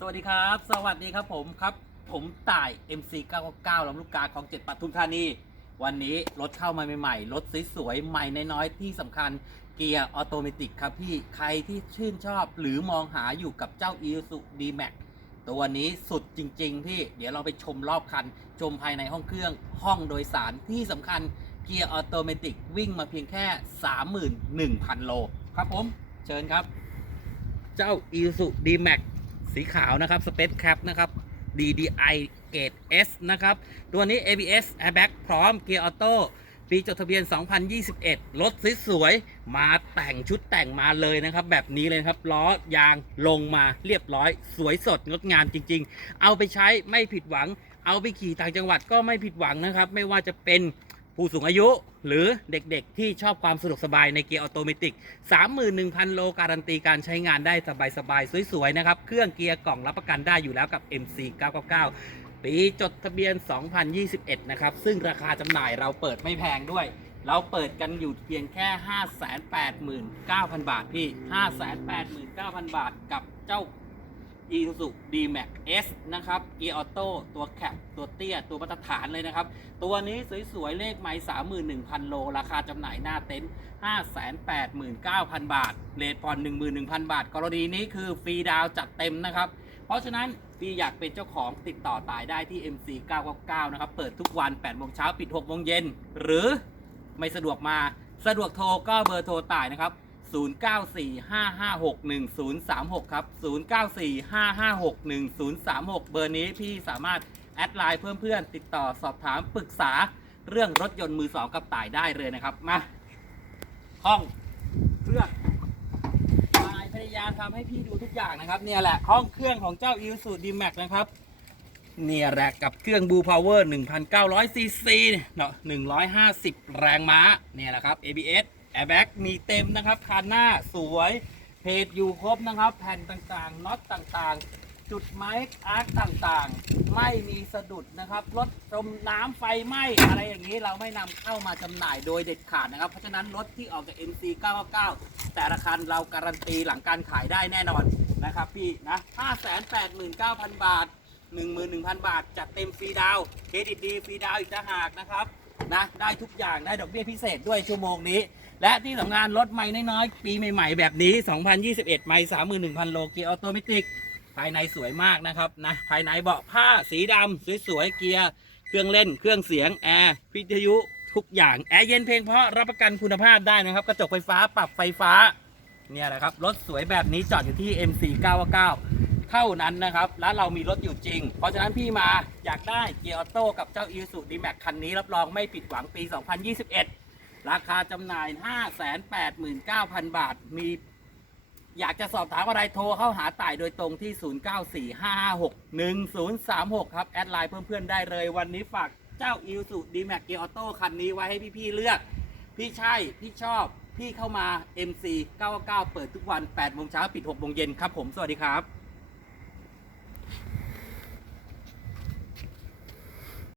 สวัสดีครับ สวัสดีครับผมครับ ผมต่าย MC 999ลำลูกกาของเจ็ดปทุมธานี วันนี้รถเข้ามาใหม่ๆ รถสวยๆ ใหม่น้อยๆ ที่สำคัญเกียร์ออโตเมติกครับพี่ ใครที่ชื่นชอบหรือมองหาอยู่กับเจ้า i s u D-Max ตัวนี้สุดจริงๆ พี่ เดี๋ยวเราไปชมรอบคัน ชมภายในห้องเครื่อง ห้องโดยสารที่สำคัญเกียร์ออโตเมติกวิ่งมาเพียงแค่ 31,000 โล ครับผม เชิญครับ เจ้า i s u D-Max สีขาวนะครับ Space Cap นะครับ DDI เกรด S นะครับ ตัวนี้ ABS Airbag พร้อมเกียร์ออโต้ปีจดทะเบียน 2021 รถสวยๆ มาแต่งชุดแต่งมาเลยนะครับ แบบนี้เลยครับ ล้อยางลงมาเรียบร้อย สวยสดงดงามจริง ๆ เอาไปใช้ไม่ผิดหวัง เอาไปขี่ต่างจังหวัดก็ไม่ผิดหวังนะครับ ไม่ว่าจะเป็น ผู้สูงอายุหรือเด็กๆ ที่ชอบความสะดวกสบายในเกียร์ออโตเมติก 31,000 โลการันตีการใช้งานได้สบายๆ สวยๆ นะครับ เครื่องเกียร์กล่องรับประกันได้อยู่แล้วกับ MC 999 ปีจดทะเบียน 2021 นะครับ ซึ่งราคาจำหน่ายเราเปิดไม่แพงด้วย เราเปิดกันอยู่เพียงแค่ 589,000 บาทพี่ 589,000 บาทกับเจ้า i s u z u D-Max S นะครับเกียร์ออโต้ตัวแคปตัวเตี้ย ตัวมาตรฐานเลยนะครับ ตัวนี้สวยๆ เลขไม้ 31,000 โล ราคาจำหน่ายหน้าเต็นท์589,000 บาทเลทผ่อน11,000 บาท กรณีนี้คือฟรีดาวจัดเต็มนะครับ เพราะฉะนั้นพี่อยากเป็นเจ้าของติดต่อตายได้ที่ MC 999นะครับ เปิดทุกวัน8โมงเช้าปิด6โมงเย็น หรือไม่สะดวกมาสะดวกโทรก็เบอร์โทรตายนะครับ 0945561036 ครับ 0945561036 เบอร์นี้พี่สามารถแอดไลน์เพื่อนเพื่อนๆติดต่อสอบถามปรึกษาเรื่องรถยนต์มือสองกับต่ายได้เลยนะครับ มาห้องเครื่องตายพยายามทำให้พี่ดูทุกอย่างนะครับเนี่ยแหละห้องเครื่องของเจ้า i s u d D-Max นะครับเนี่ยแหละกับเครื่อง Blue Power 1,900ซีซีเนาะ150 แรงม้าเนี่ยแหละครับ ABS Airbag มีเต็มนะครับคันหน้าสวยเพจอยู่ครบนะครับ แผ่นต่างๆน็อตต่างๆ จุดไม้อาร์คต่างๆ ไม่มีสะดุดนะครับ รถจมน้ำไฟไหม้อะไรอย่างนี้เราไม่นำเข้ามาจำหน่ายโดยเด็ดขาดนะครับ เพราะฉะนั้นรถที่ออกจาก MC 999แต่ละคันเราการันตีหลังการขายได้แน่นอนนะครับพี่นะ589,000 บาท 11,000 บาทจัดเต็มฟรีดาวเครดิตดีฟรีดาวอีกต่างหากนะครับ นะได้ทุกอย่างได้ดอกเบี้ยพิเศษด้วยชั่วโมงนี้ และที่สำคัญรถใหม่น้อยๆ ปีใหม่ๆ แบบนี้ 2021 ใหม่ 31,000 โลเกียร์ออโตเมติกภายในสวยมากนะครับนะภายในเบาะผ้าสีดำสวยๆเกียร์เครื่องเล่นเครื่องเสียงแอร์วิทยุทุกอย่างแอร์เย็นเพลงเพราะรับประกันคุณภาพได้นะครับ กระจกไฟฟ้าปรับไฟฟ้าเนี่ยแหละครับรถสวยแบบนี้จอดอยู่ที่ MC 999 เท่านั้นนะครับแล้วเรามีรถอยู่จริง เพราะฉะนั้นพี่มาอยากได้เกียร์ออโต้กับเจ้า i s u d D-Max คันนี้รับรองไม่ผิดหวังปี 2021 ราคาจำหน่าย 589,000 บาท มีอยากจะสอบถามอะไรโทรเข้าหาต่ายโดยตรงที่ 0945561036 ครับ แอดไลน์เพื่อนๆได้เลย วันนี้ฝากเจ้า i s u d D-Max เกียร์ออโต้คันนี้ไว้ให้พี่ๆเลือก พี่ใช่ พี่ชอบพี่เข้ามา MC 99 เปิดทุกวัน8โมงเช้าปิด6โมงเย็นครับผม สวัสดีครับ